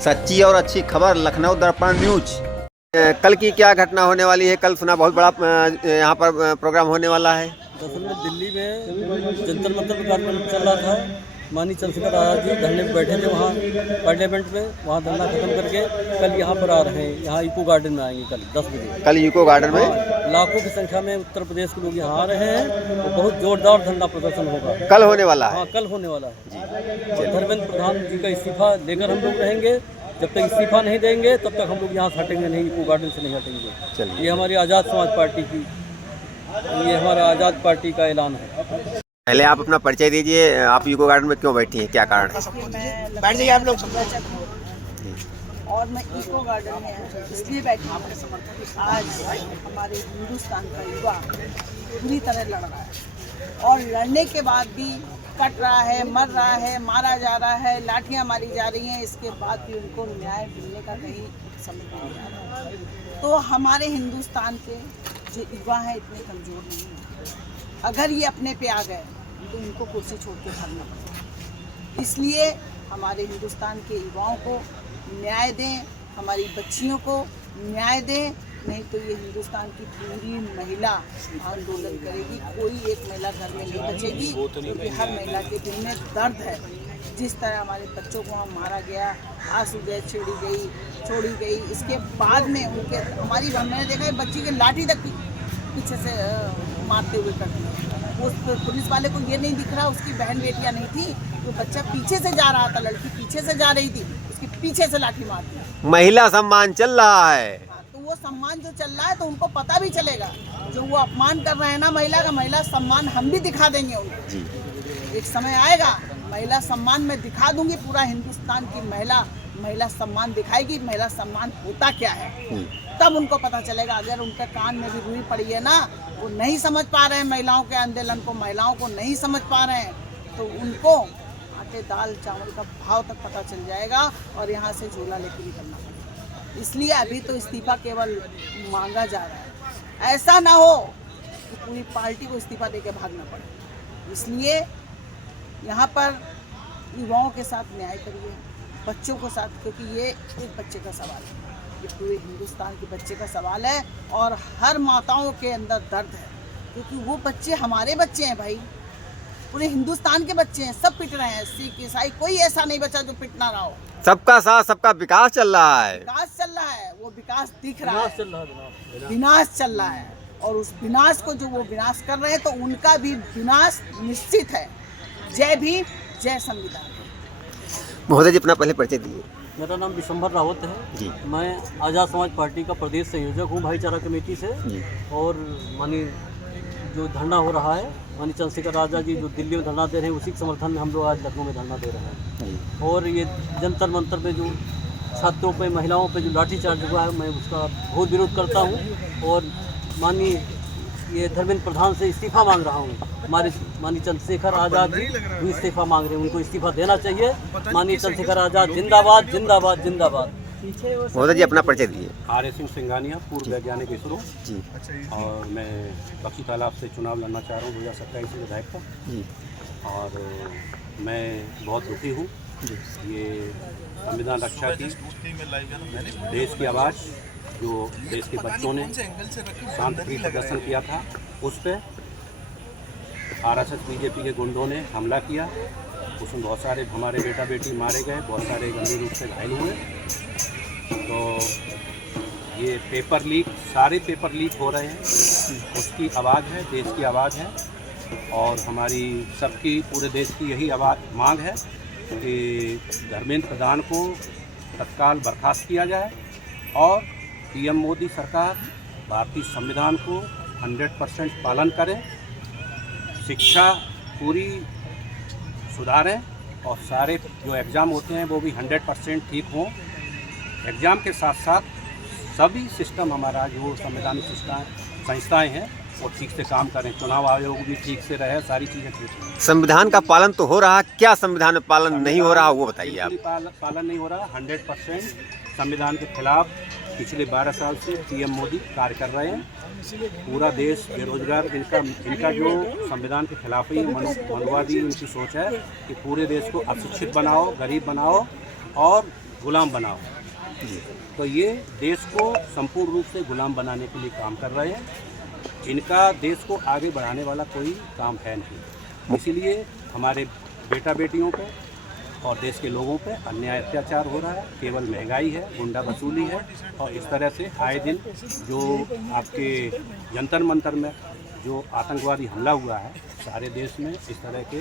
सच्ची और अच्छी खबर लखनऊ दर्पण न्यूज। कल की क्या घटना होने वाली है? कल सुना बहुत बड़ा यहाँ पर प्रोग्राम होने वाला है। दरअसल में दिल्ली में जंतर मंतर पर कार्यक्रम चल रहा था। माननीय चंद्रशेखर आज़ाद जी धरने पर बैठे थे वहाँ पार्लियामेंट में। वहाँ धरना खत्म करके कल यहाँ पर आ रहे हैं। यहाँ इको गार्डन में आएंगे कल 10 बजे। कल इको गार्डन में लाखों की संख्या में उत्तर प्रदेश के लोग यहाँ आ रहे हैं और बहुत जोरदार धरना प्रदर्शन होगा। कल होने वाला है। हाँ, कल होने वाला है। और धर्मेंद्र प्रधान जी का इस्तीफा लेकर हम लोग रहेंगे। जब तक इस्तीफा नहीं देंगे तब तक हम लोग यहाँ से हटेंगे नहीं, इको गार्डन से नहीं हटेंगे। ये हमारी आज़ाद समाज पार्टी की, ये हमारा आज़ाद पार्टी का ऐलान है। पहले आप अपना परिचय दीजिए। आप इको गार्डन में क्यों बैठी हैं, क्या कारण है? बैठ जाइए आप लोग। और मैं इको गार्डन में इसलिए बैठी हूँ, आज हमारे हिंदुस्तान का युवा पूरी तरह लड़ रहा है और लड़ने के बाद भी कट रहा है, मर रहा है, मारा जा रहा है, लाठियाँ मारी जा रही हैं। इसके बाद भी उनको न्याय मिलने का कहीं समझ नहीं आ रहा है। तो हमारे हिंदुस्तान के जो युवा हैं इतने कमज़ोर नहीं हैं। अगर ये अपने पे आ गए तो इनको कुर्सी छोड़ के भागना पड़ेगा। इसलिए हमारे हिंदुस्तान के युवाओं को न्याय दें, हमारी बच्चियों को न्याय दें, नहीं तो ये हिंदुस्तान की पूरी महिला आंदोलन करेगी। कोई एक महिला घर में नहीं बचेगी, क्योंकि हर महिला के दिल में दर्द है। जिस तरह हमारे बच्चों को वहाँ मारा गया, आंसू गए, छोड़ी गई, इसके बाद में उनके हमारी हमने देखा है बच्ची के लाठी तक पीछे से मारते हुए करती है। उस पुलिस वाले को ये नहीं दिख रहा उसकी बहन बेटियां नहीं थी, तो बच्चा पीछे से जा रहा था, लड़की पीछे से जा रही थी, उसकी पीछे से लाठी मार दी। महिला सम्मान चल रहा है। तो वो सम्मान जो चल रहा है तो उनको पता भी चलेगा। जो वो अपमान कर रहे हैं ना महिला का, महिला सम्मान हम भी दिखा देंगे उनको जी। एक समय आएगा महिला सम्मान में दिखा दूंगी। पूरा हिंदुस्तान की महिला सम्मान दिखाएगी। महिला सम्मान होता क्या है तब उनको पता चलेगा। अगर उनके कान में भी रुई पड़ी है ना, वो नहीं समझ पा रहे हैं महिलाओं के आंदोलन को, महिलाओं को नहीं समझ पा रहे हैं, तो उनको आटे दाल चावल का भाव तक पता चल जाएगा और यहाँ से झोला लेके निकलना पड़ेगा। इसलिए अभी तो इस्तीफा केवल मांगा जा रहा है। ऐसा ना हो कि पूरी पार्टी को इस्तीफा देके भागना पड़े। इसलिए यहाँ पर युवाओं के साथ न्याय करिए, बच्चों के साथ, क्योंकि ये एक बच्चे का सवाल है, ये पूरे हिंदुस्तान के बच्चे का सवाल है और हर माताओं के अंदर दर्द है, क्योंकि वो बच्चे हमारे बच्चे हैं भाई, पूरे हिंदुस्तान के बच्चे हैं। सब पिट रहे हैं, सिख ईसाई कोई ऐसा नहीं बचा जो पिट ना रहा हो। सबका साथ सबका विकास चल रहा है। विकास चल रहा है, वो विकास दिख रहा है, विनाश चल रहा है। और उस विनाश को जो वो विनाश कर रहे हैं तो उनका भी विनाश निश्चित है। जय भीम, जय संविधान। महोदय जी अपना पहले परिचय दीजिए। मेरा नाम विशंभर रावत है जी। मैं आज़ाद समाज पार्टी का प्रदेश संयोजक हूँ भाईचारा कमेटी से जी। और मानी जो धरना हो रहा है, माननीय चंद्रशेखर आज़ाद जी जो दिल्ली में धरना दे रहे हैं, उसी के समर्थन में हम लोग आज लखनऊ में धरना दे रहे हैं। और ये जंतर मंतर पे जो छात्रों पे, महिलाओं पे जो लाठीचार्ज हुआ है, मैं उसका बहुत विरोध करता हूँ और माननीय ये धर्मेंद्र प्रधान से इस्तीफा मांग रहा हूँ। हमारे माननीय चंद्रशेखर आज़ाद जी भी इस्तीफा मांग रहे हैं, उनको इस्तीफा देना चाहिए। माननीय चंद्रशेखर आज़ाद जिंदाबाद, जिंदाबाद, जिंदाबाद। महोदय जी अपना परिचय दीजिए। आर सिंह सिंघानिया, पूर्व वैज्ञानिक इसरो जी। और मैं बख्शी तालाब से चुनाव लड़ना चाह रहा हूँ 2027 से विधायक का जी। और मैं बहुत दुखी हूँ। ये संविधान रक्षा की देश की आवाज़ जो देश के बच्चों ने शांतिप्रिय प्रदर्शन किया था, उस पर RSS बीजेपी के गुंडों ने हमला किया। उसमें बहुत सारे हमारे बेटा बेटी मारे गए, बहुत सारे गंभीर रूप से घायल हुए। तो ये पेपर लीक, सारे पेपर लीक हो रहे हैं, उसकी आवाज़ है, देश की आवाज़ है। और हमारी सबकी, पूरे देश की यही मांग है कि धर्मेंद्र प्रधान को तत्काल बर्खास्त किया जाए और PM मोदी सरकार भारतीय संविधान को 100% पालन करें, शिक्षा पूरी सुधारें और सारे जो एग्ज़ाम होते हैं वो भी 100% ठीक हों। एग्ज़ाम के साथ साथ सभी सिस्टम हमारा जो संवैधानिक संस्थाएं हैं वो ठीक से काम करें, चुनाव आयोग भी ठीक से रहे, सारी चीज़ें ठीक हैं। संविधान का पालन तो हो रहा, क्या संविधान में पालन नहीं हो रहा वो बताइए आप। पालन नहीं हो रहा, 100% संविधान के खिलाफ पिछले 12 साल से PM मोदी कार्य कर रहे हैं। पूरा देश बेरोजगार, इनका जो संविधान के खिलाफ ही मनवादी इनकी सोच है कि पूरे देश को अशिक्षित बनाओ, गरीब बनाओ और गुलाम बनाओ। तो ये देश को संपूर्ण रूप से गुलाम बनाने के लिए काम कर रहे हैं। इनका देश को आगे बढ़ाने वाला कोई काम है नहीं। इसीलिए हमारे बेटा बेटियों पे और देश के लोगों पे अन्याय अत्याचार हो रहा है। केवल महंगाई है, गुंडा वसूली है और इस तरह से आए दिन जो आपके जंतर मंतर में जो आतंकवादी हमला हुआ है, सारे देश में इस तरह के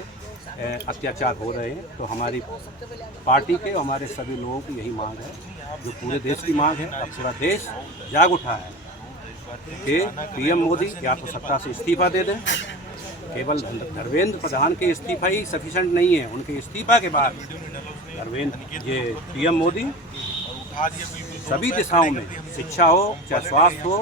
अत्याचार हो रहे हैं। तो हमारी पार्टी के और हमारे सभी लोगों की यही मांग है, जो पूरे देश की मांग है। अब पूरा देश जाग उठा है कि पीएम मोदी या तो सत्ता से इस्तीफा दे दें। केवल धर्मेंद्र प्रधान के इस्तीफा ही सफिशेंट नहीं है। उनके इस्तीफा के बाद ये पीएम मोदी सभी दिशाओं में, शिक्षा हो चाहे स्वास्थ्य हो,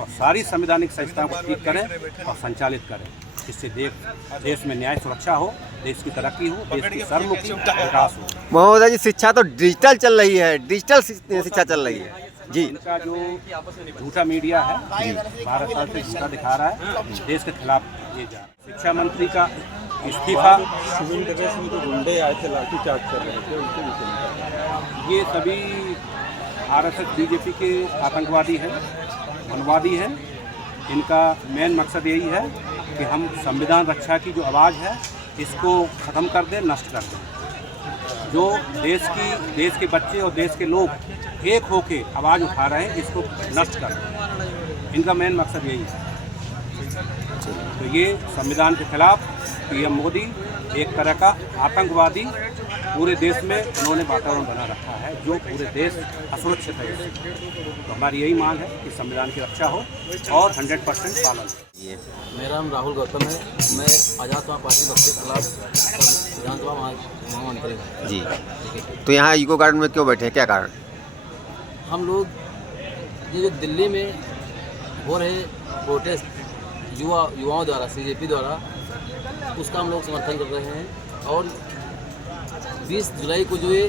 और सारी संवैधानिक संस्थाओं को ठीक करें और संचालित करें, जिससे देश में न्याय सुरक्षा हो, देश की तरक्की हो, देश की सर्वमुखी विकास हो। महोदय जी, शिक्षा तो डिजिटल चल रही है, डिजिटल शिक्षा चल रही है जी। इनका जो झूठा मीडिया है 12 साल से झूठा दिखा रहा है, देश के खिलाफ ये जा रहा है। शिक्षा मंत्री का इस्तीफा, सिविल ड्रेस में जो गुंडे आए थे लाठीचार्ज कर रहे थे, उनके विषय में ये सभी आरएसएस बीजेपी के आतंकवादी हैं, मनवादी हैं। इनका मेन मकसद यही है कि हम संविधान रक्षा की जो आवाज़ है इसको ख़त्म कर दें, नष्ट कर दें। जो देश के बच्चे और देश के लोग एक होके आवाज़ उठा रहे हैं, इसको नष्ट कर दें। इनका मेन मकसद यही है। तो ये संविधान के खिलाफ पीएम मोदी एक तरह का आतंकवादी पूरे देश में उन्होंने वातावरण बना रखा है, जो पूरे देश असुरक्षित है। तो हमारी यही मांग है कि संविधान की रक्षा हो और 100% पालन हो। मेरा नाम राहुल गौतम है। मैं आज़ाद समाज पार्टी बख्शी तालाब विधानसभा महामंत्री हूँ जी। तो यहाँ इको गार्डन में क्यों बैठे हैं, क्या कारण? हम लोग ये जो दिल्ली में हो रहे प्रोटेस्ट युवाओं द्वारा, सीजेपी द्वारा, उसका हम लोग समर्थन कर रहे हैं। और 20 जुलाई को जो ये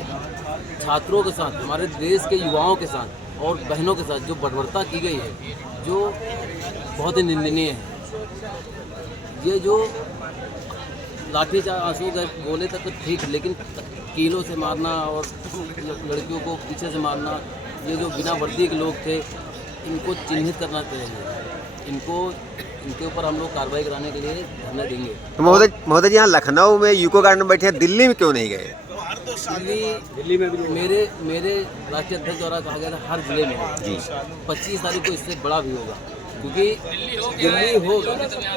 छात्रों के साथ, हमारे देश के युवाओं के साथ और बहनों के साथ जो बर्बरता की गई है, जो बहुत ही निंदनीय है। ये जो लाठीचार्ज, आंसू गए गोले तक तो ठीक, लेकिन कीलों से मारना और लड़कियों को पीछे से मारना, ये जो बिना वर्दी के लोग थे, इनको चिन्हित करना चाहिए। इनके ऊपर हम लोग कार्रवाई कराने के लिए धरना देंगे। तो महोदय जी, यहाँ लखनऊ में यूको गार्डन में बैठे हैं, दिल्ली में क्यों नहीं गए? दिल्ली में भी मेरे राष्ट्रीय अध्यक्ष द्वारा कहा गया था हर जिले में जी 25 तारीख को इससे बड़ा भी होगा, क्योंकि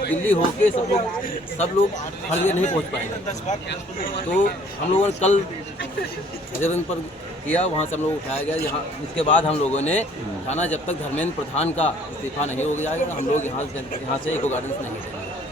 दिल्ली होके सब लोग हर जगह नहीं पहुंच पाएंगे। तो हम लोगों ने कल हजरतगंज पर किया, वहाँ से हम लोग उठाया गया। यहाँ इसके बाद हम लोगों ने थाना, जब तक धर्मेंद्र प्रधान का इस्तीफा नहीं हो जाएगा, हम लोग यहाँ से इको गार्डन नहीं जाएंगे।